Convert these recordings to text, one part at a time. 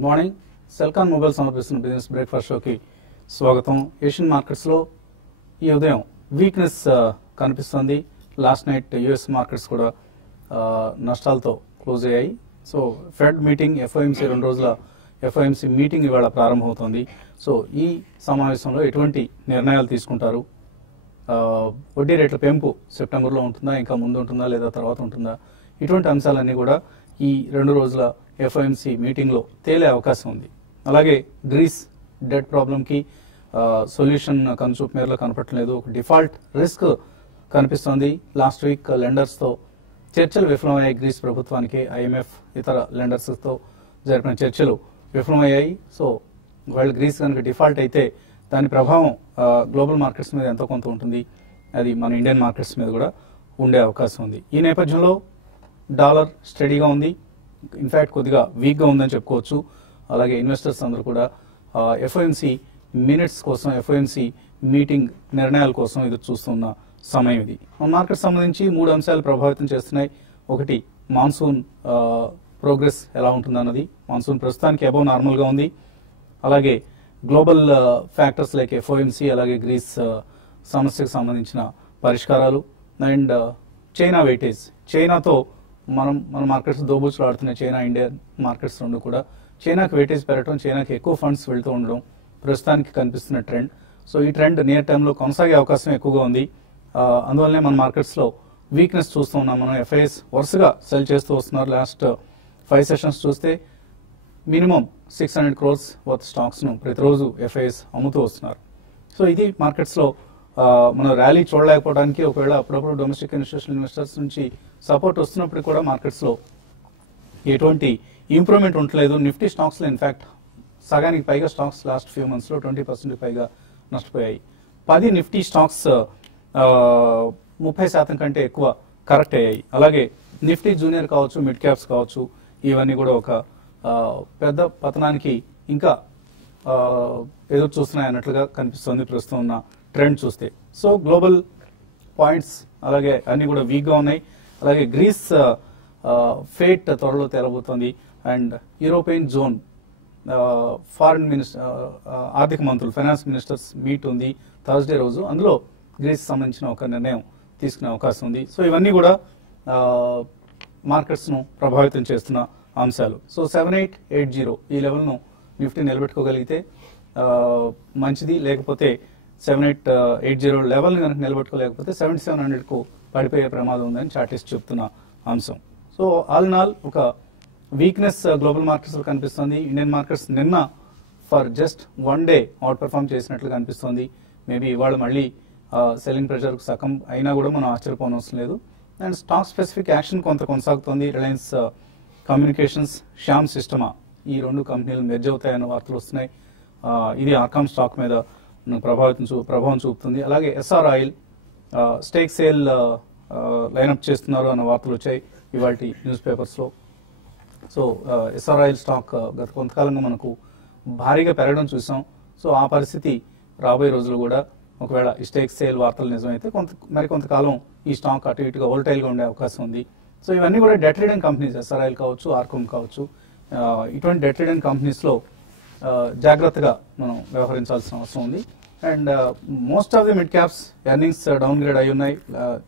Good morning. Celkon mobile సమర్పిస్తున్న business breakfast షోకి స్వాగతం. ఏషియన్ మార్కెట్స్లో ఈ ఉదయం వీక్నెస్ కనిపిస్తుంది. లాస్ట్ నైట్ యుఎస్ మార్కెట్స్ కూడా నష్టాలతో క్లోజ్ అయ్యాయి. సో ఫెడ్ మీటింగ్, ఎఫ్ఓఎంసీ 2 రోజుల ఎఫ్ఓఎంసీ మీటింగ్ ఇవాళ ప్రారంభమవుతోంది. సో ఈ సమావేశంలో ఎటువంటి నిర్ణయాలు తీసుకుంటారు, వడ్డీ రేట్ల పెంపు సెప్టెంబర్లో ఉంటుందా, ఇంకా ముందు ఉంటుందా, లేదా తర్వాత ఉంటుందా, ఇటువంటి అంశాలన్నీ కూడా ఈ 2 రోజుల ఎఫ్ఓఎంసీ మీటింగ్లో తేలే అవకాశం ఉంది. అలాగే గ్రీస్ డెట్ ప్రాబ్లంకి సొల్యూషన్ కన్సూప్ మేరలో కనపడలేదు. ఒక డిఫాల్ట్ రిస్క్ కనిపిస్తోంది. లాస్ట్ వీక్ లెండర్స్తో చర్చలు విఫలమయ్యాయి. గ్రీస్ ప్రభుత్వానికి ఐఎంఎఫ్ ఇతర లెండర్స్తో జరిపిన చర్చలు విఫలమయ్యాయి. సో ఒకవేళ గ్రీస్ కనుక డిఫాల్ట్ అయితే దాని ప్రభావం గ్లోబల్ మార్కెట్స్ మీద ఎంతో కొంత ఉంటుంది. అది మన ఇండియన్ మార్కెట్స్ మీద కూడా ఉండే అవకాశం ఉంది. ఈ నేపథ్యంలో డాలర్ స్టడీగా ఉంది. ఇన్ఫ్యాక్ట్ కొద్దిగా వీక్గా ఉందని చెప్పుకోవచ్చు. అలాగే ఇన్వెస్టర్స్ అందరూ కూడా ఎఫ్ఓఎంసీ మినిట్స్ కోసం, ఎఫ్ఓఎంసీ మీటింగ్ నిర్ణయాల కోసం ఎదురు చూస్తున్న సమయం ఇది. మన మార్కెట్ సంబంధించి 3 అంశాలు ప్రభావితం చేస్తున్నాయి. ఒకటి, మాన్సూన్ ప్రోగ్రెస్ ఎలా ఉంటుందన్నది. మాన్సూన్ ప్రస్తుతానికి అబౌవ్ నార్మల్గా ఉంది. అలాగే గ్లోబల్ ఫ్యాక్టర్స్ లైక్ ఎఫ్ఓఎంసీ, అలాగే గ్రీస్ సమస్యకు సంబంధించిన పరిష్కారాలు అండ్ చైనా వెయిటేజ్. చైనాతో మన మార్కెట్స్ దోబూచులు ఆడుతున్న చైనా, ఇండియన్ మార్కెట్స్ రెండు కూడా చైనాకి వెయిటేజ్ పెరగడం, చైనాకి ఎక్కువ ఫండ్స్ వెళ్తూ ఉండడం ప్రస్తుతానికి కనిపిస్తున్న ట్రెండ్. సో ఈ ట్రెండ్ నియర్ టైంలో కొనసాగే అవకాశం ఎక్కువగా ఉంది. అందువల్లనే మన మార్కెట్స్లో వీక్నెస్ చూస్తూ ఉన్నాం. మనం ఎఫ్ఐఎస్ వరుసగా సెల్ చేస్తూ వస్తున్నారు. లాస్ట్ 5 సెషన్స్ చూస్తే మినిమం 600 crores వర్త్ స్టాక్స్ను ప్రతిరోజు ఎఫ్ఐఎస్ అమ్ముతూ వస్తున్నారు. సో ఇది మార్కెట్స్లో మనం ర్యాలీ చూడలేకపోవడానికి, ఒకవేళ అప్పుడప్పుడు డొమెస్టిక్ ఇన్స్టిట్యూషనల్ ఇన్వెస్టర్స్ నుంచి సపోర్ట్ వస్తున్నప్పుడు కూడా మార్కెట్స్లో ఎటువంటి ఇంప్రూవ్మెంట్ ఉండలేదు. నిఫ్టీ స్టాక్స్లో ఇన్ఫ్యాక్ట్ సగానికి పైగా స్టాక్స్ లాస్ట్ ఫ్యూ మంత్స్లో 20% పైగా నష్టపోయాయి. 10 నిఫ్టీ స్టాక్స్ 30% కంటే ఎక్కువ కరెక్ట్ అయ్యాయి. అలాగే నిఫ్టీ జూనియర్ కావచ్చు, మిడ్ క్యాప్స్ కావచ్చు, ఇవన్నీ కూడా ఒక పెద్ద పతనానికి ఇంకా ఎదురు చూస్తున్నాయి అన్నట్లుగా కనిపిస్తుంది ప్రస్తుతం ఉన్న ట్రెండ్ చూస్తే. సో గ్లోబల్ పాయింట్స్ అలాగే అన్ని కూడా వీక్గా ఉన్నాయి. అలాగే గ్రీస్ ఫేట్ త్వరలో తేలబోతోంది. And European zone foreign minister, ఆర్థిక మంత్రులు, ఫైనాన్స్ మినిస్టర్స్ మీట్ ఉంది థర్స్డే రోజు. అందులో గ్రీస్ సంబంధించిన ఒక నిర్ణయం తీసుకునే అవకాశం ఉంది. సో ఇవన్నీ కూడా మార్కెట్స్ను ప్రభావితం చేస్తున్న అంశాలు. సో 7880 ఈ లెవెల్ను నిఫ్టీ నిలబెట్టుకోగలిగితే మంచిది. లేకపోతే 7880 లెవెల్ కనుక నిలబెట్టుకోలేకపోతే 7700కు పడిపోయే ప్రమాదం ఉందని చార్టిస్ట్ చెప్తున్న అంశం. సో ఆల్ ఇన్ ఆల్ ఒక వీక్నెస్ గ్లోబల్ మార్కెట్స్లో కనిపిస్తుంది. ఇండియన్ మార్కెట్స్ నిన్న for just 1 day out perform చేసినట్లు కనిపిస్తుంది. మేబీ ఇవాళ మళ్ళీ సెల్లింగ్ ప్రెషర్కు సకం అయినా కూడా మనం ఆశ్చర్యపోనవసరం లేదు. అండ్ స్టాక్ స్పెసిఫిక్ యాక్షన్ కొంత కొనసాగుతోంది. రిలయన్స్ కమ్యూనికేషన్స్, శ్యామ్ సిస్టమా, ఈ 2 కంపెనీలు మెర్జ్ అవుతాయన్న వార్తలు వస్తున్నాయి. ఇది ఆర్కామ్ స్టాక్ మీద ప్రభావం చూపుతుంది. అలాగే Essar oil stake sale lineup చేస్తున్నారు అన్న వార్తలు వచ్చాయి ఇవాళ న్యూస్ పేపర్స్లో. సో ఎస్ఆర్ ఆయిల్ స్టాక్ గత కొంతకాలంగా మనకు భారీగా పెరగడం చూసాం. సో ఆ పరిస్థితి రాబోయే రోజులు కూడా ఒకవేళ ఈ స్టేక్ సేల్ వార్తలు నిజమైతే కొంతకాలం ఈ స్టాక్ అటు ఇటుగా వోల్టైల్గా ఉండే అవకాశం ఉంది. సో ఇవన్నీ కూడా debt ridden companies, Essar oil కావచ్చు, ఆర్కామ్ కావచ్చు, ఇటువంటి డెట్ రిడెన్ కంపెనీస్లో జాగ్రత్తగా మనం వ్యవహరించాల్సిన అవసరం ఉంది. And most of the mid caps earnings down grade అయి ఉన్నాయి,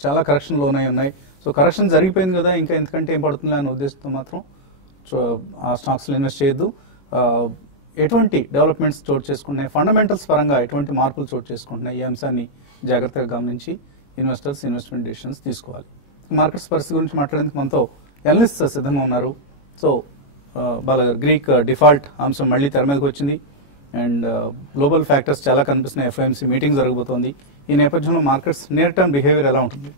చాలా కరెక్షన్ లోనే ఉన్నాయి. సో కరెక్షన్ జరిగిపోయింది కదా, ఇంకా ఎంతకంటే ఏం పడుతుంది అనే ఉద్దేశంతో మాత్రం ఆ స్టాక్స్లో ఇన్వెస్ట్ చేయొద్దు. ఎటువంటి డెవలప్మెంట్స్ చోటు చేసుకుంటున్నాయి, ఫండమెంటల్స్ పరంగా ఎటువంటి మార్పులు చోటు చేసుకుంటున్నాయి, ఈ అంశాన్ని జాగ్రత్తగా గమనించి ఇన్వెస్టర్స్ ఇన్వెస్ట్మెంట్ డిసిషన్స్ తీసుకోవాలి. మార్కెట్స్ పరిస్థితి గురించి మాట్లాడేందుకు మనతో ఎనలిస్ట్ సిద్ధంగా ఉన్నారు. సో గ్రీక్ డిఫాల్ట్ అంశం మళ్ళీ తెర మీదకి వచ్చింది. అండ్ గ్లోబల్ ఫ్యాక్టర్స్ చాలా కనిపిస్తున్నాయి. ఎఫ్ఓఎంసీ మీటింగ్ జరగబోతోంది. ఈ నేపథ్యంలో మార్కెట్స్ నియర్ టర్మ్ బిహేవియర్ ఎలా ఉంటుంది?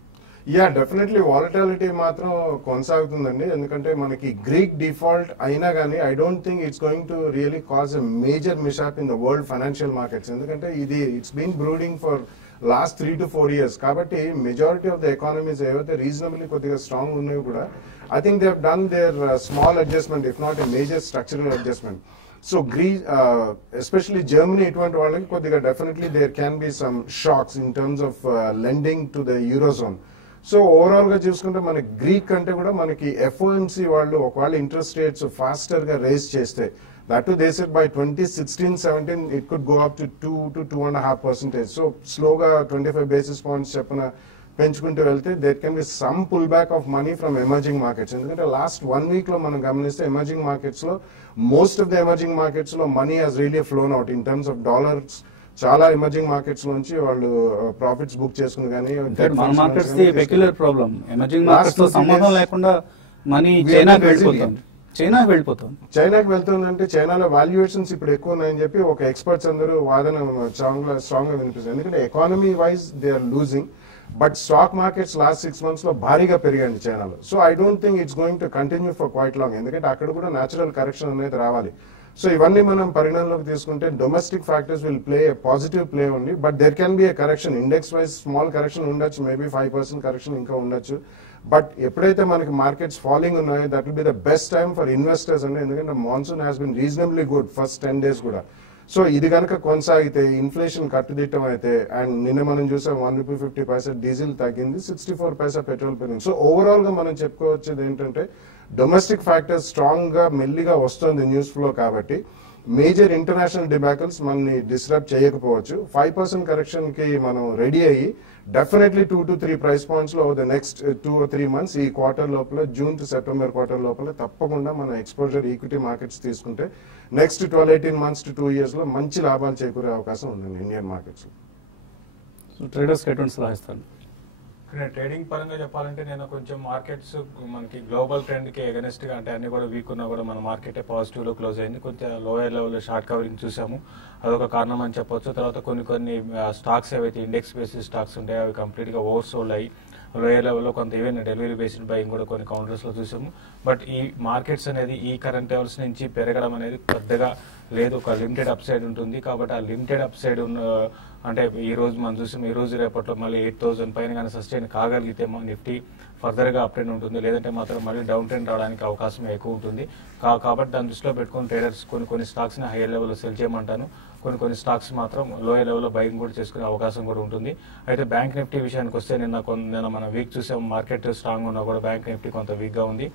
డెఫినెట్లీ వాలటాలిటీ మాత్రం కొనసాగుతుందండి. ఎందుకంటే మనకి గ్రీక్ డిఫాల్ట్ అయినా కానీ I don't think it's going to really cause a major mishap in the world financial markets. ఎందుకంటే it's been brooding for last 3 to 4 years. కాబట్టి majority of the economies ఏవైతే reasonably కొద్దిగా strong ఉన్నాయో కూడా I think they have done their small adjustment, if not a major structural adjustment. So especially Germany ఇటువంటి వాళ్ళకి కొద్దిగా definitely there can be some shocks in terms of lending to the eurozone. So overall గా చూసుకుంటే మన Greek కంటే కూడా మనకి FOMC వాళ్ళు ఒకవేళ ఇంట్రెస్ట్ రేట్స్ ఫాస్టర్ గా రేజ్ చేస్తే That too, they said by 2016-17 it could go up to 2 to 2.5%. So slowగా 25 basis points చెప్పిన పెంచుకుంటూ వెళ్తే there can be some pullback of money from emerging markets. ఎందుకంటే లాస్ట్ 1 week లో మనం గమనిస్తే ఎమర్జింగ్ మార్కెట్స్ లో most of the emerging markets లో money has really flown out in terms of dollars. చాలా ఎమర్జింగ్ మార్కెట్స్ నుంచి వాళ్ళు ప్రాఫిట్స్ బుక్ చేసుకుని కానీ మన మార్కెట్స్ ది పెక్యులర్ ప్రాబ్లం. ఎమర్జింగ్ మార్కెట్స్ తో సంబంధం లేకుండా మనీ చైనాకి వెళ్ళిపోతుంది. చైనాకి వెళ్తుందంటే చైనాలో వాల్యుయేషన్స్ ఇప్పుడు ఎక్కువ ఉన్నాయని చెప్పి ఒక ఎక్స్పర్ట్స్ అందరూ వాదన స్ట్రాంగ్ గా వినిపిస్తుంది. ఎందుకంటే economy wise they are losing, but stock markets last 6 months లో భారీగా పెరిగాయండి చైనాలో. So I don't think it's going to continue for quite long, ఎందుకంటే అక్కడ కూడా న్యాచురల్ కరెక్షన్ అనేది రావాలి. సో ఇవన్నీ మనం పరిగణనలోకి తీసుకుంటే domestic factors will play A positive play only, but there can be A correction. Index wise small correction ఉండొచ్చు, మేబీ 5% కరెక్షన్ ఇంకా ఉండొచ్చు. బట్ ఎప్పుడైతే మనకి మార్కెట్స్ ఫాలింగ్ ఉన్నాయో that will be the best time for investors అండి. ఎందుకంటే monsoon has been reasonably good first 10 days కూడా. So ఇది కనుక కొనసాగితే, ఇన్ఫ్లేషన్ కట్టుదిట్టం అయితే, అండ్ నిన్న మనం చూసాం ₹1.50 డీజిల్ తగ్గింది, 64 paisa పెట్రోల్ పెరిగింది. సో ఓవరాల్ గా మనం చెప్పుకోవచ్చేది ఏంటంటే డొమెస్టిక్ ఫ్యాక్టర్స్ స్ట్రాంగ్ గా మెల్లిగా వస్తుంది న్యూస్ ఫ్లో కాబట్టి మేజర్ ఇంటర్నేషనల్ డిబాకల్స్ మనని డిస్టర్బ్ చేయకపోవచ్చు. 5% కరెక్షన్ కి మనం రెడీ అయ్యి డెఫినెట్లీ 2 to 3 price points లో ద నెక్స్ట్ 2 or 3 months ఈ క్వార్టర్ లోపల, జూన్ టు సెప్టెంబర్ క్వార్టర్ లోపల తప్పకుండా మన ఎక్స్పోజర్ ఈక్విటీ మార్కెట్స్ తీసుకుంటే నెక్స్ట్ 12-18 months to 2 years లో మంచి లాభాలు చేకూరే అవకాశం ఉందండి ఇండియన్ మార్కెట్స్. సో ట్రేడర్స్ ఎటువంటి సలహా ఇస్తారు? ట్రేడింగ్ పరంగా చెప్పాలంటే నేను కొంచెం మార్కెట్స్ మనకి గ్లోబల్ ట్రెండ్ కి ఎగనెస్ట్ గా, అంటే అన్ని కూడా వీక్ ఉన్నా కూడా మన మార్కెట్ పాజిటివ్ లో క్లోజ్ అయింది. కొంచెం లోయర్ లెవెల్ షార్ట్ కవరింగ్ చూసాము, అదొక కారణం అని చెప్పొచ్చు. తర్వాత కొన్ని స్టాక్స్ ఏవైతే ఇండెక్స్ బేసిస్ స్టాక్స్ ఉంటాయో అవి కంప్లీట్ గా ఓవర్ సోల్డ్ అయ్యి లోయర్ లెవెల్లో కొంత ఈవెన్ డెలివరీ బేస్డ్ బయింగ్ కూడా కొన్ని కౌంటర్స్ లో చూసాము. బట్ ఈ మార్కెట్స్ అనేది ఈ కరెంట్ లెవెల్స్ నుంచి పెరగడం అనేది పెద్దగా లేదు, ఒక లిమిటెడ్ అప్ సైడ్ ఉంటుంది. కాబట్టి ఆ లిమిటెడ్ అప్ సైడ్ అంటే ఈ రోజు మనం చూసాం, ఈ రోజు రేపట్లో మళ్ళీ 8,000 పైన కానీ సస్టైన్ కాగలిగితే నిఫ్టీ ఫర్దర్ గా అప్ ట్రెండ్ ఉంటుంది, లేదంటే మాత్రం మళ్ళీ డౌన్ ట్రెండ్ రావడానికి అవకాశం ఎక్కువ ఉంటుంది. కాబట్టి దాని దృష్టిలో పెట్టుకుని ట్రేడర్స్ కొన్ని స్టాక్స్ ని హైయర్ లెవెల్లో సెల్ చేయమంటాను. కొన్ని స్టాక్స్ మాత్రం లోయర్ లెవెల్లో బయింగ్ కూడా చేసుకునే అవకాశం కూడా ఉంటుంది. అయితే బ్యాంక్ నిఫ్టీ విషయానికి వస్తే నిన్న మన వీక్ చూసాం, మార్కెట్ స్ట్రాంగ్ ఉన్నా కూడా బ్యాంక్ నిఫ్టీ కొంత వీక్ గా ఉంది.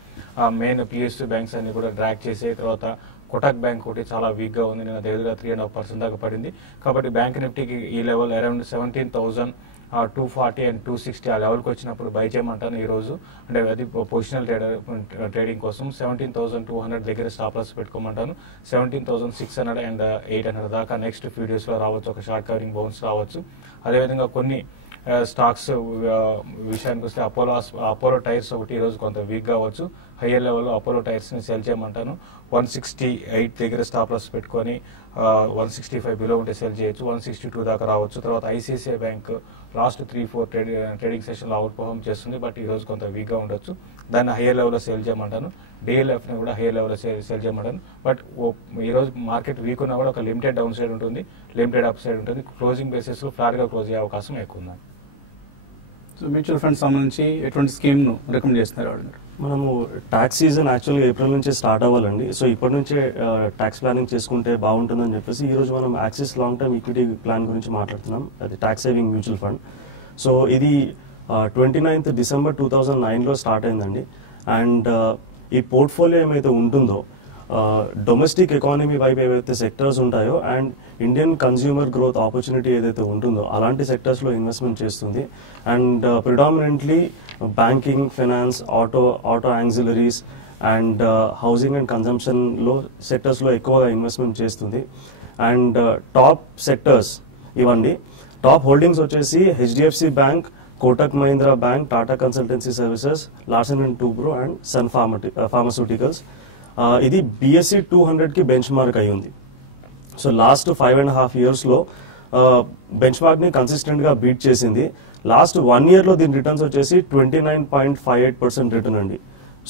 మెయిన్ PSU బ్యాంక్స్ అన్ని కూడా డ్రాక్ చేసే, తర్వాత కోటక్ బ్యాంక్ ఒకటి చాలా వీక్ గా ఉంది, నిన్న దగ్గర 3.5% దాకా పడింది. కాబట్టి బ్యాంక్ నిఫ్టీకి ఈ లెవెల్ అరౌండ్ 17,240 and 260 ఆ లెవెల్కి వచ్చినప్పుడు బై చేయమంటాను ఈ రోజు. అంటే అది పొజిషనల్ ట్రేడింగ్ కోసం 17,200 దగ్గర స్టాప్ లాస్ పెట్టుకోమంటాను. 17,600 and 800 దాకా నెక్స్ట్ ఫ్యూ డేస్ లో రావచ్చు, ఒక షార్ట్ కవరింగ్ బౌన్స్ రావచ్చు. అదేవిధంగా కొన్ని స్టాక్స్ విషయానికి వస్తే అపోలో టైర్స్ ఒకటి ఈ రోజు కొంత వీక్ కావచ్చు. హయ్యర్ లెవెల్లో అపోలో టైర్స్ ని సెల్ చేయమంటాను. 168 దగ్గర స్టాప్ లాస్ పెట్టుకొని 165 బిలో ఉంటే సెల్ చేయొచ్చు, 162 దాకా రావచ్చు. తర్వాత ICICI bank last 3-4 trading session లో అవుట్ పర్ఫార్మ్ చేస్తుంది, బట్ ఈ రోజు కొంత వీక్ గా ఉండొచ్చు, దాన్ని హయ్యర్ లెవెల్లో సేల్ చేయమంటాను. DLF ని కూడా హయ్యర్ లెవెల్లో సేల్ చేయమంటాను. బట్ ఈ రోజు మార్కెట్ వీక్ ఉన్నా కూడా ఒక లిమిటెడ్ డౌన్ సైడ్ ఉంటుంది, లిమిటెడ్ అప్ సైడ్ ఉంటుంది. క్లోజింగ్ బేసిస్ లో ఫ్లాట్ గా క్లోజ్ అయ్యే అవకాశం ఎక్కువ ఉంది. సో మ్యూచువల్ ఫండ్స్ సంబంధించి ఎటువంటి స్కీమ్ ను రికమెండ్ చేస్తున్నారు? మనము ట్యాక్స్ సీజన్ యాక్చువల్గా ఏప్రిల్ నుంచే స్టార్ట్ అవ్వాలండి. సో ఇప్పటి నుంచే ట్యాక్స్ ప్లానింగ్ చేసుకుంటే బాగుంటుందని చెప్పేసి ఈ రోజు మనం Axis long term equity plan గురించి మాట్లాడుతున్నాం, అది tax saving mutual fund. So ఇది 29th December 2009లో స్టార్ట్ అయిందండి. అండ్ ఈ పోర్ట్ఫోలియో ఏమైతే ఉంటుందో డొమెస్టిక్ ఎకానమీ వైపు ఏవైతే సెక్టర్స్ ఉంటాయో and Indian consumer growth opportunity ఏదైతే ఉంటుందో అలాంటి సెక్టర్స్లో ఇన్వెస్ట్మెంట్ చేస్తుంది. And predominantly banking, finance, auto ancillaries and housing and కన్జంప్షన్లో సెక్టర్స్లో ఎక్కువగా ఇన్వెస్ట్మెంట్ చేస్తుంది. అండ్ టాప్ సెక్టర్స్ ఇవ్వండి. టాప్ హోల్డింగ్స్ వచ్చేసి HDFC bank, Kotak Mahindra bank, Tata Consultancy Services, Larsen and Toubro and Sun Pharmaceuticals. ఇది BSE 200 కి బెంచ్ మార్క్ అయి ఉంది. సో లాస్ట్ 5.5 years లో బెంచ్ మార్క్ ని కన్సిస్టెంట్ గా బీట్ చేసింది. లాస్ట్ 1 year లో దీని రిటర్న్స్ వచ్చేసి 29.58% రిటర్న్ అండి.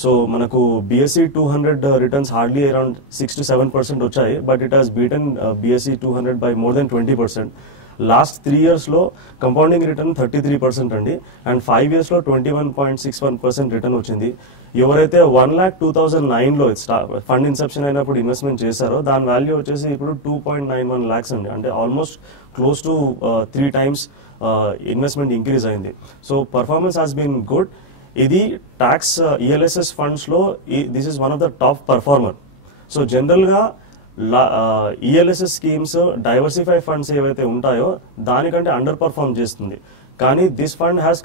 సో మనకు BSE 200 returns hardly around 6 to 7% వచ్చాయి, but it has beaten BSE 200 by more than 20%. Last 3 years లో కంపౌండింగ్ రిటర్న్ 33% అండి. అండ్ 5 years లో 21.61% రిటర్న్ వచ్చింది. ఎవరైతే 1,02,009 లో ఫండ్ ఇన్సెప్షన్ అయినప్పుడు ఇన్వెస్ట్మెంట్ చేశారో దాని వాల్యూ వచ్చేసి ఇప్పుడు 2.91 lakhs అండి. అంటే almost close to 3 times investment increase అయింది. So performance has been good. ఇది ట్యాక్స్ ELSS ఫండ్స్ లో this is one of the top performer. So general గా ఈఎల్ఎస్ఎస్ స్కీమ్స్ డైవర్సిఫై ఫండ్స్ ఏవైతే ఉంటాయో దానికంటే అండర్ పర్ఫార్మ్ చేస్తుంది. కానీ this fund has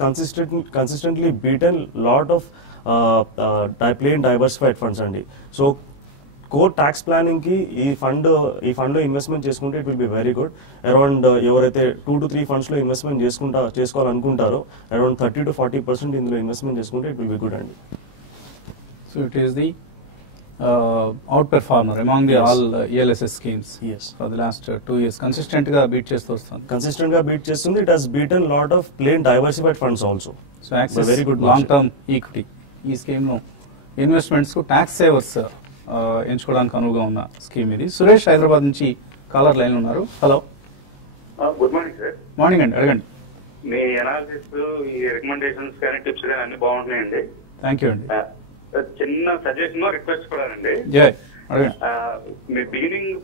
consistently beaten lot of plain diversified funds అండి. So core tax planning కి ఈ ఫండ్ లో ఇన్వెస్ట్మెంట్ చేసుకుంటే it will be very good. Around ఎవరైతే 2 to 3 ఫండ్స్ లో ఇన్వెస్ట్మెంట్ చేసుకోవాలనుకుంటారో అరౌండ్ 30 to 40% ఇందులో ఇన్వెస్ట్మెంట్ చేసుకుంటే ఇట్ విల్ బి గుడ్ అండి. So it is the outperformer among the all ELSS schemes. Yes. For the last 2 years consistent గా beat చేస్తూ వస్తుంది. Consistent గా beat చేస్తుంది. It has beaten lot of plain diversified funds also. So Axis very good long term equity ఈ scheme లో investments కు tax savours ఎంచుకోవడానికి అనువుగా ఉన్న స్కీమ్ ఇది. సురేష్ హైదరాబాద్ నుంచి కాలర్ లైన్ ఉన్నారు. Hello, good morning sir. Morning అండి, అడగండి. మీ అనాలిసిస్, ఈ రికమెండేషన్స్ కానీ టిప్స్ కానీ అన్ని బాగుంటున్నాయండి. థ్యాంక్ యూ అండి. చిన్న సజెషన్ రిక్వెస్ట్ కూడా అండి. జై, అడగండి. మీ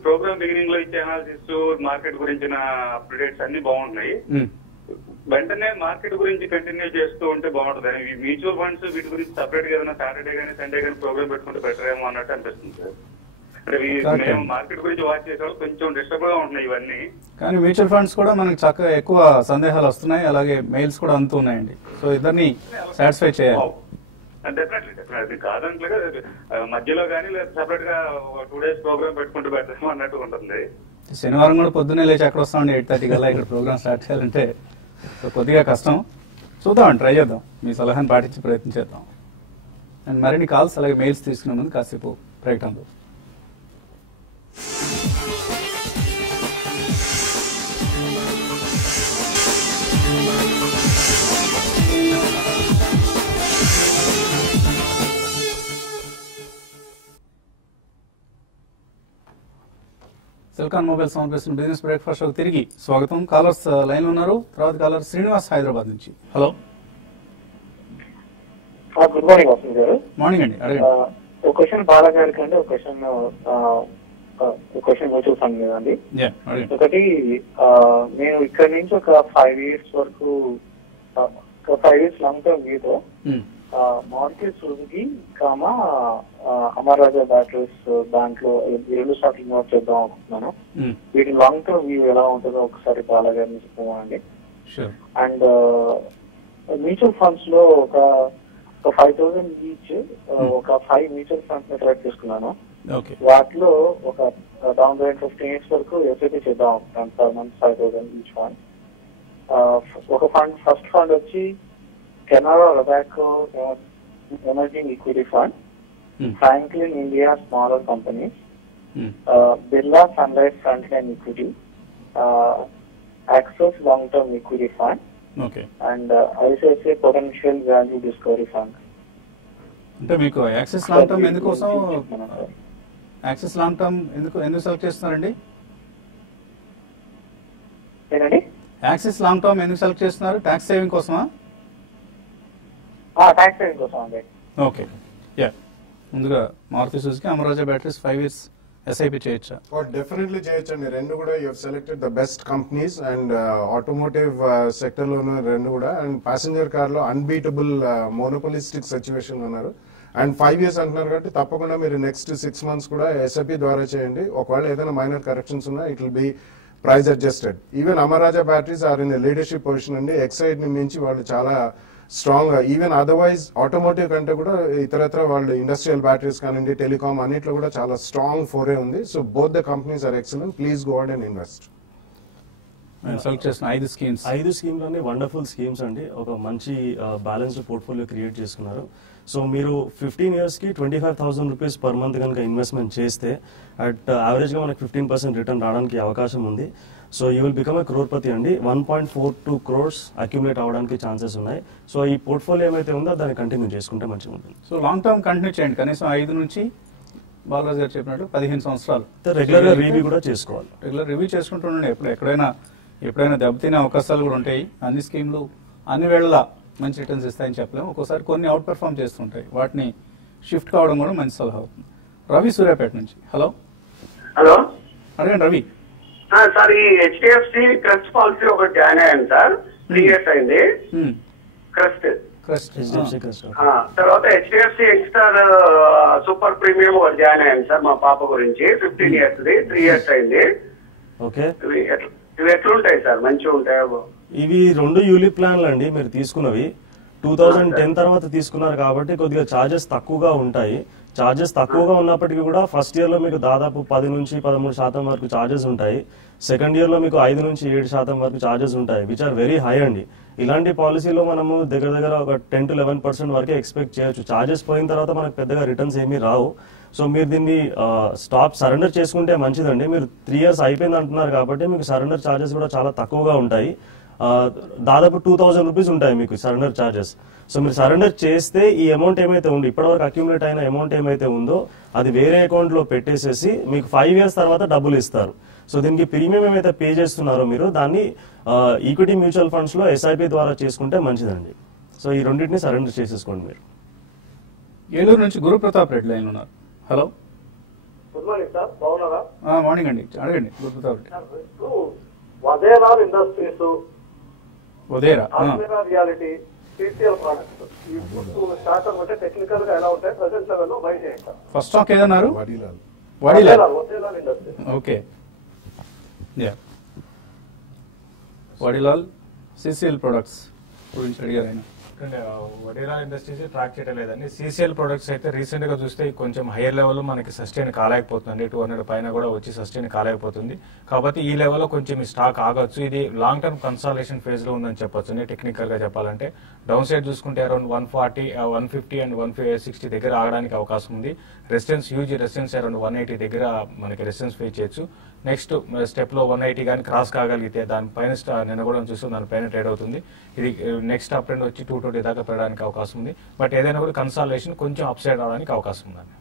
ప్రోగ్రామ్ బిగినింగ్ లో ఇచ్చే అనాలిసిస్, మార్కెట్ గురించిన అప్డేట్స్ అన్ని బాగుంటున్నాయి. వెంటనే మార్కెట్ గురించి కంటిన్యూ చేస్తూ ఉంటే బాగుంటుంది. ఈ మ్యూచువల్ ఫండ్స్ వీటి గురించి సపరేట్ గా ఏదైనా సాటర్డే కానీ సండే కానీ ప్రోగ్రామ్ పెట్టుకుంటే బెటర్ ఏమో అన్నట్టు అనిపిస్తుంది సార్. అంటే మేము మార్కెట్ గురించి వాచ్ చేసేవాళ్ళు కొంచెం డిస్టర్బ్ గా ఉంటున్నాయి ఇవన్నీ. కానీ మ్యూచువల్ ఫండ్స్ కూడా మనకి చక్కగా ఎక్కువ సందేహాలు వస్తున్నాయి, అలాగే మెయిల్స్ కూడా అందుతున్నాయండి. సో ఇద్దరిని సాటిస్ఫై చేయాలి. డెఫినెట్లీ కాదంటే మధ్యలో కానీ లేదా సపరేట్ గా 2 days ప్రోగ్రామ్ పెట్టుకుంటూ పెట్టాము అన్నట్టు ఉంటుంది. శనివారం కూడా పొద్దున్నే లేచి అక్కడ వస్తామండి 8:30 కల్లా ఇక్కడ ప్రోగ్రామ్ స్టార్ట్ చేయాలంటే కొద్దిగా కష్టం. చూద్దాం, ట్రై చేద్దాం, మీ సలహాను పాటించి ప్రయత్నం చేద్దాం. అండ్ మరిన్ని కాల్స్ అలాగే మెయిల్స్ తీసుకునే ముందు కాసేపు ప్రకటనలు. సెల్కాన్ మొబైల్ సమర్పిస్తున్న బిజినెస్ బ్రేక్ఫాస్ట్ షోకి తిరిగి స్వాగతం. కాలర్స్ లైన్ లో ఉన్నారు. తర్వాత కాలర్ శ్రీనివాస్ హైదరాబాద్ నుంచి. హలో, గుడ్ మార్నింగ్ వసంత్ గారు. మార్నింగ్ అండి, అడగండి. ఒక క్వశ్చన్ బాలా గారికి అండి, ఒక క్వశ్చన్ మ్యూచువల్ ఫండ్ మీద అండి. ఒకటి, నేను ఇక్కడ నుంచి ఒక 5 years వరకు 5 years లాంగ్ టర్మ్ వ్యూతో మారుతి సుజుకి అమర్ రాజా బ్యాటరీస్ బ్యాంక్ లో 2 స్టాక్ ఇన్వెస్ట్ చేద్దాం అనుకుంటున్నాను. వీటి లాంగ్ టర్మ్ వ్యూ ఎలా ఉంటుందో ఒకసారి బాలా గారిని చెప్పమండి. అండ్ మ్యూచువల్ ఫండ్స్ లో ఒక 5,000 ఈచ్ ఒక 5 మ్యూచువల్ ఫండ్స్ సెలెక్ట్ చేసుకున్నాను. వాటిలో ఒక డౌన్ ద 15 years వరకు ఎస్ఐపి చేద్దాం అనుకుంటాను. Per month 5,000 each fund. ఒక ఫండ్, ఫస్ట్ ఫండ్ వచ్చి Canara రొబాకో emerging equity fund, Franklin India smaller companies, Birla sunlight front line equity, access long term equity fund, and ICICI potential value discovery fund. అంటే మీకు access long term ఎందుకోసం, access long term ఎందుకు select చేస్తున్నారండి? Access long term ఎందుకు select చేస్తున్నారు? Tax saving కోసమా? Tax saving కోసం అండి. Okay, yeah. ముందుగా Maruti Suzuki Amar Raja batteries 5 years SIP చేయొచ్చా? డెఫినెట్లీ చేయొచ్చండి. రెండు కూడా you selected the best companies and automotive sector లో ఉన్న రెండు కూడా. అండ్ ప్యాసింజర్ కార్ లో అన్బీటబుల్ మోనోపోలిస్టిక్ సిచ్యువేషన్ ఉన్నారు. అండ్ 5 years అంటున్నారు కాబట్టి తప్పకుండా మీరు నెక్స్ట్ 6 months కూడా ఎస్ఐపి ద్వారా చేయండి. ఒకవేళ ఏదైనా మైనర్ కరెక్షన్స్ ఉన్నా it will be price adjusted. Even Amara Raja Batteries are in leadership position అండి. ఎక్సైడ్ ని మించి వాళ్ళు చాలా స్ట్రాంగ్. ఈవెన్ అదర్వైజ్ ఆటోమోటివ్ కంటే కూడా ఇతరత్ర వాళ్ళు ఇండస్ట్రియల్ బ్యాటరీస్ కానివ్వండి, టెలికామ్ అన్నిట్లో కూడా చాలా స్ట్రాంగ్ ఫోరే ఉంది. So both the companies are excellent. Please go out and invest. Select చేసిన 5 schemes, 5 schemes వండర్ఫుల్ స్కీమ్స్ అండి. ఒక మంచి బ్యాలెన్స్డ్ పోర్ట్ఫోలియో క్రియేట్ చేసుకున్నారు. సో మీరు 15 years కి 25,000 rupees పర్ మంత్ కనుక ఇన్వెస్ట్మెంట్ చేస్తే అట్ యావరేజ్ గా మనకి 15% రిటర్న్ రావడానికి అవకాశం ఉంది. So you will become a crorepati అండి. 1.42 crores అక్యుములేట్ అవడానికి ఛాన్సెస్ ఉన్నాయి. సో ఈ పోర్ట్ఫోలియో ఏమైతే ఉందో దాన్ని కంటిన్యూ చేసుకుంటే మంచిగా ఉంటుంది. సో లాంగ్ టర్మ్ కంటిన్యూ చేయండి. కనీసం 5 నుంచి బాలరాజు గారు చెప్పినట్టు 15 సంవత్సరాలు రెగ్యులర్ రివ్యూ కూడా చేసుకోవాలి. రెగ్యులర్ రివ్యూ చేసుకుంటుండండి. ఎప్పుడైనా దెబ్బతినే అవకాశాలు కూడా ఉంటాయి. అన్ని స్కీమ్లు అన్ని వేళలా మంచి రిటర్న్స్ ఇస్తాయని చెప్పలేము. ఒక్కోసారి కొన్ని అవుట్ పెర్ఫార్మ్ చేస్తుంటాయి. వాటిని షిఫ్ట్ కావడం కూడా మంచి సలహా అవుతుంది. రవి సూర్యాపేట నుంచి. హలో, అడగండి రవి. సార్, ఈ హెచ్డిఎఫ్సి క్రస్ట్ పాలసీ ఒకటి జాయిన్ అయ్యాను సార్. 3 years అయింది. Crust HDFC Crest. తర్వాత హెచ్డిఎఫ్సి ఎక్స్టార్ సూపర్ ప్రీమియం జాయిన్ అయ్యాను సార్ మా పాప గురించి 15 years 3 years అయింది. ఓకే, ఇవి ఎట్లుంటాయి సార్, మంచిగా ఉంటాయో? ఇవి 2 యూలిప్ ప్లాన్లు అండి మీరు తీసుకున్నవి. 2010 తర్వాత తీసుకున్నారు కాబట్టి కొద్దిగా చార్జెస్ తక్కువగా ఉంటాయి. చార్జెస్ తక్కువగా ఉన్నప్పటికీ కూడా ఫస్ట్ ఇయర్ లో మీకు దాదాపు 10 నుంచి 13% వరకు చార్జెస్ ఉంటాయి. సెకండ్ ఇయర్ లో మీకు 5 నుంచి 7% వరకు చార్జెస్ ఉంటాయి, విచ్ ఆర్ వెరీ హై అండి. ఇలాంటి పాలసీలో మనము దగ్గర ఒక 10 to 11% వరకే ఎక్స్పెక్ట్ చేయొచ్చు. చార్జెస్ పోయిన తర్వాత మనకు పెద్దగా రిటర్న్స్ ఏమీ రావు. సో మీరు దీన్ని సరెండర్ చేసుకుంటే మంచిదండి. మీరు 3 years అయిపోయింది అంటున్నారు కాబట్టి మీకు సరెండర్ చార్జెస్ కూడా చాలా తక్కువగా ఉంటాయి. దాదాపు 2000 రూపీస్ ఉంటాయి మీకు సరెండర్ చార్జెస్. సో మీరు సరెండర్ చేస్తే ఈ అమౌంట్ ఏమైతే ఉందో, ఇప్పటివరకు అక్యుములేట్ అయిన అమౌంట్ ఏమైతే ఉందో అది వేరే అకౌంట్ లో పెట్టేసేసి మీకు 5 years తర్వాత డబ్బులు ఇస్తారు. సో దీనికి ప్రీమియం ఏమైతే పే చేస్తున్నారో మీరు దాన్ని ఈక్విటీ మ్యూచువల్ ఫండ్స్ లో SIP ద్వారా చేసుకుంటే మంచిదండి. సో ఈ రెండింటిని సరెండర్ చేసేసుకోండి మీరు. ఏలూరు నుంచి గురుప్రతాప్ రెడ్డి లైన్ ఉన్నారు. హలో, గుడ్ మార్నింగ్ సార్, బాగున్నారా? మార్నింగ్ అండి, అడగండి Guruprathap Reddy. Vadera industries, Vadera reality, CCL products ఈ స్టాక్ అంటే టెక్నికల్ గా ఎలా ఉంటాయి ప్రెసెంట్ లెవెల్ లో బై చేయండి సార్. ఫస్ట్ స్టాక్ ఏదన్నారు? Vadilal. Vadera industries. Okay, Vadilal CCL products గురించి అడిగారు ఆయన. వడేరా ఇండస్ట్రీస్ ట్రాక్ చేయడం లేదండి. CCL ప్రొడక్ట్స్ అయితే రీసెంట్ గా చూస్తే కొంచెం హైయర్ లెవెల్ మనకి సస్టైన్ కాలేకపోతుంది. 200 పైన కూడా వచ్చి సస్టైన్ కాలేకపోతుంది. కాబట్టి ఈ లెవెల్లో కొంచెం ఈ స్టాక్ ఆగొచ్చు. ఇది లాంగ్ టర్మ్ కన్సాలేషన్ ఫేజ్ లో ఉందని చెప్పొచ్చు. టెక్నికల్ గా చెప్పాలంటే డౌన్ సైడ్ చూసుకుంటే అరౌండ్ 140, 150 అండ్ 160 దగ్గర ఆగడానికి అవకాశం ఉంది. రెసిస్టెన్స్ హ్యూజ్ రెసిస్టెన్స్ అరౌండ్ 180 దగ్గర మనకి రెసిస్టెన్స్ ఫేస్ చేయొచ్చు. నెక్స్ట్ స్టెప్ లో 180 కానీ క్రాస్ కాగలిగితే దానిపైన నిన్న కూడా చూస్తాం దానిపైన ట్రేడ్ అవుతుంది. ఇది నెక్స్ట్ అప్ ట్రెండ్ వచ్చి 220 దాకా పెరగడానికి అవకాశం ఉంది. బట్ ఏదైనా కూడా కన్సాలేషన్ కొంచెం అప్ సైడ్ అవడానికి అవకాశం ఉందండి.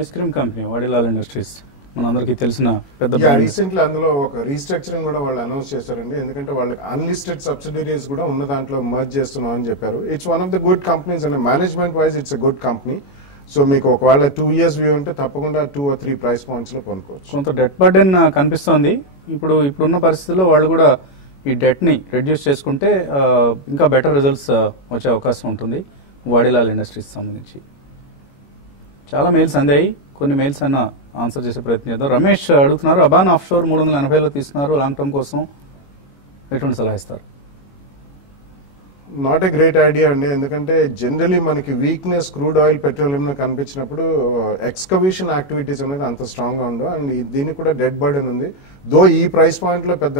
ఐస్ క్రీమ్ కంపెనీ వడిలాల్ ఇండస్ట్రీస్ మనందరికీ తెలిసిన పెద్ద రీసెంట్లీ అందులో ఒక రీస్ట్రక్చరింగ్ కూడా వాళ్ళు అనౌన్స్ చేశారండి. ఎందుకంటే వాళ్ళకి అన్లిస్టెడ్ సబ్సిడరీస్ కూడా ఉన్న దాంట్లో మర్జ్ చేస్తున్నాం అని చెప్పారు. It's one of the good companies and management wise it's a good company. So మీకు ఒకవేళ 2 years వ్యూ ఉంటే తప్పకుండా 2 or 3 ప్రైస్ పాయింట్స్ లో కొనుక్కోవచ్చు. కొంత డెట్ బర్డెన్ కనిపిస్తోంది. ఇప్పుడున్న పరిస్థితుల్లో వాళ్ళు కూడా ఈ డెట్ ని రెడ్యూస్ చేసుకుంటే ఇంకా బెటర్ రిజల్ట్స్ వచ్చే అవకాశం ఉంటుంది వడిలాల్ ఇండస్ట్రీస్ సంబంధించి. చాలా మెయిల్స్ అందాయి, కొన్ని మెయిల్స్ అయినా ఆన్సర్ చేసే ప్రయత్నం చేద్దాం. రమేష్ అడుగుతున్నారు, అబాన్ ఆఫ్ షోర్ 380లో తీసుకున్నారు, లాంగ్ టర్మ్ కోసం ఎటువంటి సలహా ఇస్తారు? నాట్ ఏ గ్రేట్ ఐడియా అండి. ఎందుకంటే జనరలీ మనకి వీక్నెస్ క్రూడ్ ఆయిల్ పెట్రోలియం లో కనిపించినప్పుడు ఎక్స్కవేషన్ యాక్టివిటీస్ అనేది అంత స్ట్రాంగ్ గా ఉండవు. అండ్ దీనికి కూడా డెడ్ బర్డెన్ ఉంది. దో ఈ ప్రైస్ పాయింట్ లో పెద్ద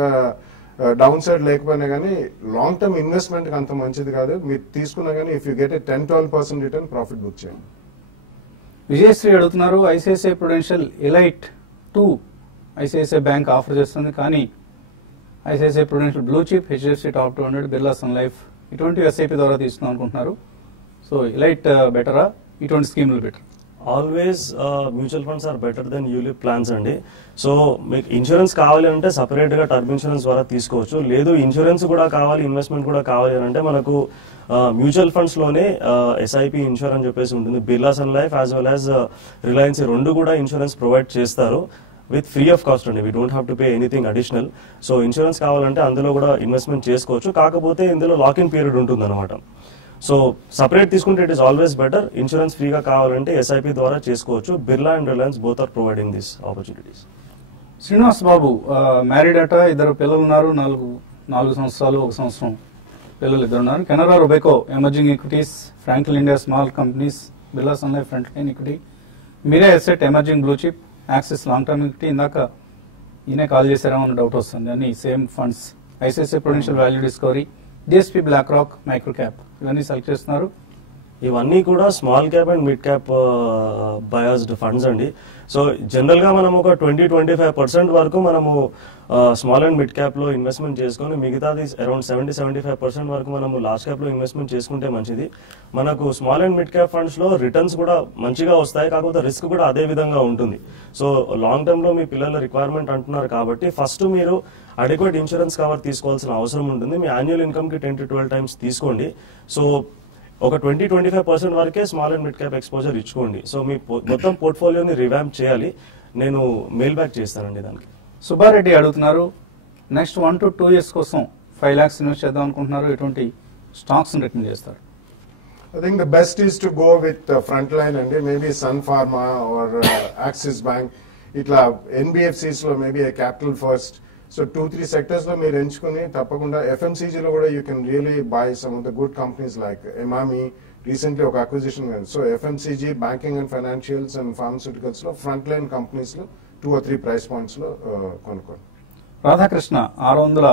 డౌన్ సైడ్ లేకపోయినా కానీ లాంగ్ టర్మ్ ఇన్వెస్ట్మెంట్ కి అంత మంచిది కాదు. మీరు తీసుకున్నా కానీ if you get a 10-12% return profit book చేయండి. విజయశ్రీ అడుగుతున్నారు, ICICI Prudential elite 2 ICICI bank offer చేస్తుంది, కానీ ICICI Prudential blue chip, HDFC top 200, Birla sun Life ఇటువంటి SIP ద్వారా తీసుకుందాం అనుకుంటున్నారు. సో ఎలైట్ బెటరా, ఇటువంటి స్కీమ్లు better? Always mutual funds are better than ULIP plans అండి. సో మీకు ఇన్సూరెన్స్ కావాలి అంటే సపరేట్ గా టర్మ్ ఇన్సూరెన్స్ ద్వారా తీసుకోవచ్చు. లేదు ఇన్సూరెన్స్ కూడా కావాలి, ఇన్వెస్ట్మెంట్ కూడా కావాలి అని అంటే మనకు మ్యూచువల్ ఫండ్స్ లోనే SIP ఇన్సూరెన్స్ అని చెప్పేసి ఉంటుంది. Birla sun life as well as Reliance 2 కూడా ఇన్సూరెన్స్ ప్రొవైడ్ చేస్తారు విత్ ఫ్రీ ఆఫ్ కాస్ట్ అండి. We don't have to pay anything additional. So insurance కావాలంటే అందులో కూడా ఇన్వెస్ట్మెంట్ చేసుకోవచ్చు. కాకపోతే ఇందులో లాక్ ఇన్ పీరియడ్ ఉంటుంది అనమాట. సో సపరేట్ తీసుకుంటే it is always better. Insurance ఫ్రీగా కావాలంటే SIP ద్వారా చేసుకోవచ్చు. Birla and Reliance both are providing this opportunities. Srinivas Babu married అట, 2 పిల్లలు ఉన్నారు, 4 సంవత్సరాలు 1 సంవత్సరం పిల్లలు 2 ఉన్నారు. Canara Robeco emerging equities, Franklin India small companies, Birla sun Life front line equity, Mirae asset emerging blue chip, Axis long term equity. ఇందాక ఈయనే కాల్ చేశారేమో అన్న డౌట్ వస్తుంది. అన్ని same funds. ICICI Prudential value discovery, DSP BlackRock, micro cap ఇవన్నీ select చేస్తున్నారు. ఇవన్నీ కూడా small cap and mid cap biased funds అండి. సో జనరల్ గా మనం ఒక 20-25% వరకు మనము స్మాల్ అండ్ మిడ్ క్యాప్ లో ఇన్వెస్ట్మెంట్ చేసుకుని మిగతాది అరౌండ్ 70-75% వరకు మనము లార్జ్ క్యాప్ లో ఇన్వెస్ట్మెంట్ చేసుకుంటే మంచిది. మనకు small and mid cap funds లో రిటర్న్స్ కూడా మంచిగా వస్తాయి, కాకపోతే రిస్క్ కూడా అదే విధంగా ఉంటుంది. సో లాంగ్ టర్మ్ లో మీ పిల్లల రిక్వైర్మెంట్ అంటున్నారు కాబట్టి ఫస్ట్ మీరు అడిక్వేట్ ఇన్సూరెన్స్ కవర్ తీసుకోవాల్సిన అవసరం ఉంటుంది. మీ యాన్యువల్ ఇన్కమ్ కి 10-12 times తీసుకోండి. సో ఒక 20-25% వరకే small and mid cap exposure ఇచ్చుకోండి. సో మీ మొత్తం పోర్ట్ఫోలియోని రివాంప్ చేయాలి. నేను మెయిల్ బ్యాక్ చేస్తానండి దానికి. సుబ్బారెడ్డి అడుగుతున్నారు, నెక్స్ట్ 1 to 2 years కోసం 5 lakhs ఇన్వెస్ట్ చేద్దాం అనుకుంటున్నారు, ఎటువంటి స్టాక్స్ రికమెండ్ చేస్తారు? I think the best is to go with Frontline and maybe Sun Pharma or Axis Bank. Itla NBFCs lo maybe a Capital First. So 2-3 sectors lo meer enchukoni tappakunda FMCG lo kuda you can really buy some of the good companies like Emami. Recently oka acquisition. So FMCG, banking and financials and pharmaceuticals lo Frontline companies lo 2 or 3 price points lo konukondi. Radhakrishna 600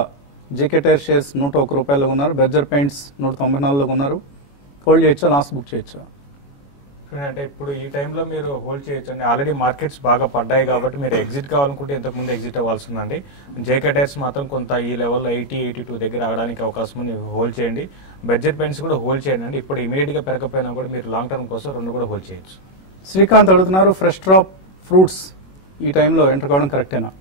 JK tyre shares 101 రూపాయలు ఉన్నారు. Berger paints 194 ఉన్నారు. Hold చేయొచ్చా, last book చేయొచ్చా? అంటే ఇప్పుడు ఈ టైంలో మీరు హోల్డ్ చేయొచ్చు అండి. ఆల్రెడీ మార్కెట్స్ బాగా పడ్డాయి కాబట్టి మీరు ఎగ్జిట్ కావాలనుకుంటే ఇంతకుముందు ఎగ్జిట్ అవ్వాల్సి ఉందండి. జేకే టైర్స్ మాత్రం కొంత ఈ లెవెల్లో 80-82 దగ్గర ఆగడానికి అవకాశం ఉంది, హోల్డ్ చేయండి. బడ్జెట్ పెయింట్స్ కూడా హోల్డ్ చేయండి అండి. ఇప్పుడు ఇమీడియట్ గా పెరగకపోయినా కూడా మీరు లాంగ్ టర్మ్ కోసం 2 కూడా హోల్డ్ చేయొచ్చు. శ్రీకాంత్ అడుగుతున్నారు, ఫ్రెష్ డ్రాప్ ఫ్రూట్స్ ఈ టైంలో ఎంటర్ కావడం కరెక్టేనా?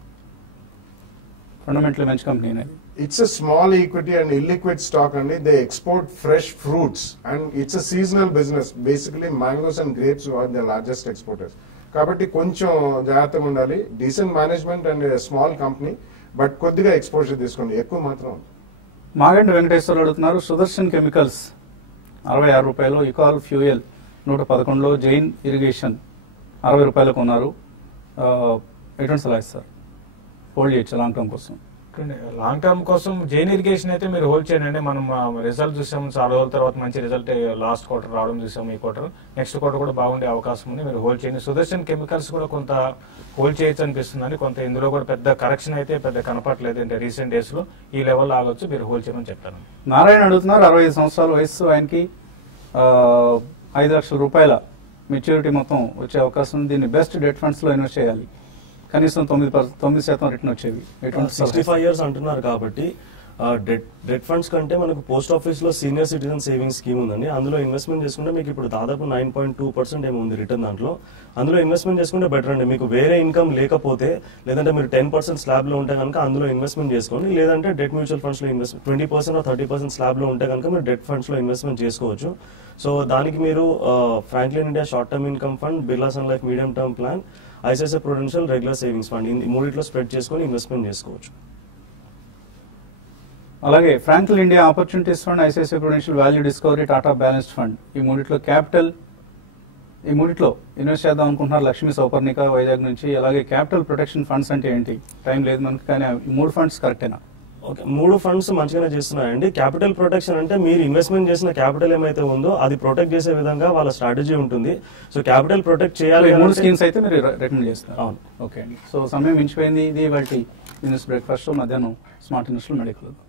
ఫండమెంటల్ మంచి కంపెనీ అనేది. It's a small equity and illiquid stock and they export fresh fruits and it's a seasonal business. Basically mangoes and grapes are the largest exporters. Kabatti koncham jagatthaga undali. Decent management and a small company but koddiga exposure teeskondi, ekku matram. Maganti Venkateswara అడుగుతున్నారు, Sudarshan chemicals 66 రూపాయలు, ఇకాల్ fuel 111లో, Jain irrigation 60 రూపాయలకు ఉన్నారు. ఎటువంటి సలహా ఇస్తారు? Hold చేయొచ్చు long term కోసం? Long term కోసం జైన్ ఇరిగేషన్ అయితే మీరు హోల్డ్ చేయండి. మనం రిజల్ట్ చూసాము, చాలా రోజుల తర్వాత మంచి రిజల్ట్ లాస్ట్ క్వార్టర్ రావడం చూసాము. ఈ క్వార్టర్ నెక్స్ట్ క్వార్టర్ కూడా బాగుండే అవకాశం ఉంది, మీరు హోల్డ్ చేయండి. సుదర్శన్ కెమికల్స్ కూడా కొంత హోల్డ్ చేయొచ్చు అనిపిస్తుంది. కొంత ఇందులో కూడా పెద్ద కరెక్షన్ అయితే పెద్ద కనపట్లేదు, అంటే రీసెంట్ డేస్ లో ఈ లెవెల్ ఆగొచ్చు, మీరు హోల్డ్ చేయమని చెప్తాను. నారాయణ అడుగుతున్నారు, 65 సంవత్సరాల వయసు, ఆయనకి 5 లక్షల రూపాయల మెచ్యూరిటీ మొత్తం వచ్చే అవకాశం ఉంది. దీన్ని బెస్ట్ డెట్ ఫండ్స్ లో ఇన్వెస్ట్ చేయాలి, కనీసం 9% రిటర్న్ వచ్చేవి. 65 years అంటున్నారు కాబట్టి డెట్ ఫండ్స్ కంటే మనకు పోస్ట్ ఆఫీస్ లో సీనియర్ సిటిజన్ సేవింగ్స్ స్కీమ్ ఉందండి. అందులో ఇన్వెస్ట్మెంట్ చేసుకుంటే మీకు ఇప్పుడు దాదాపు 9.2% ఏమో ఉంది రిటర్న్. అందులో ఇన్వెస్ట్మెంట్ చేసుకుంటే బెటర్ అండి. మీకు వేరే ఇన్కమ్ లేకపోతే, లేదంటే మీరు 10% స్లాబ్ లో ఉంటే కనుక అందులో ఇన్వెస్ట్మెంట్ చేసుకోండి. లేదంటే డెట్ మ్యూచువల్ ఫండ్స్ లో 20% 30% స్లాబ్ లో ఉంటే కనుక మీరు డెట్ ఫండ్స్ లో ఇన్వెస్ట్మెంట్ చేసుకోవచ్చు. సో దానికి మీరు Franklin India short term income fund, Birla sun life medium term plan, ICICI Prudential regular savings fund, ఈ మూడిట్లో స్ప్రెడ్ చేసుకొని ఇన్వెస్ట్మెంట్ చేసుకోవచ్చు. అలాగే Franklin India opportunities fund, ICICI Prudential value discovery, Tata balanced fund, ఈ మూడిట్లో క్యాపిటల్, ఈ మూడిట్లో ఇన్వెస్ట్ చేద్దాం అనుకుంటున్నారు లక్ష్మీ సౌపర్ణిక వైజాగ్ నుంచి. అలాగే క్యాపిటల్ ప్రొటెక్షన్ ఫండ్స్ అంటే ఏంటి? టైం లేదు మనకి, కానీ ఈ 3 ఫండ్స్ కరెక్టేనా? ఓకే, 3 ఫండ్స్ మంచిగానే చేస్తున్నాయండి. క్యాపిటల్ ప్రొటెక్షన్ అంటే మీరు ఇన్వెస్ట్మెంట్ చేసిన క్యాపిటల్ ఏమైతే ఉందో అది ప్రొటెక్ట్ చేసే విధంగా వాళ్ళ స్ట్రాటజీ ఉంటుంది. సో క్యాపిటల్ ప్రొటెక్ట్ చేయాలి. 3 స్కీమ్స్ అయితే మీరు రికమెండ్ చేస్తారు. అవును, ఓకే అండి. సో సమయం మించిపోయింది. ఇది వాటి బిజినెస్ బ్రేక్ఫాస్ట్. మధ్యాహ్నం స్మార్ట్ ఇన్వెస్ట్లో మళ్ళీ కలుద్దాం.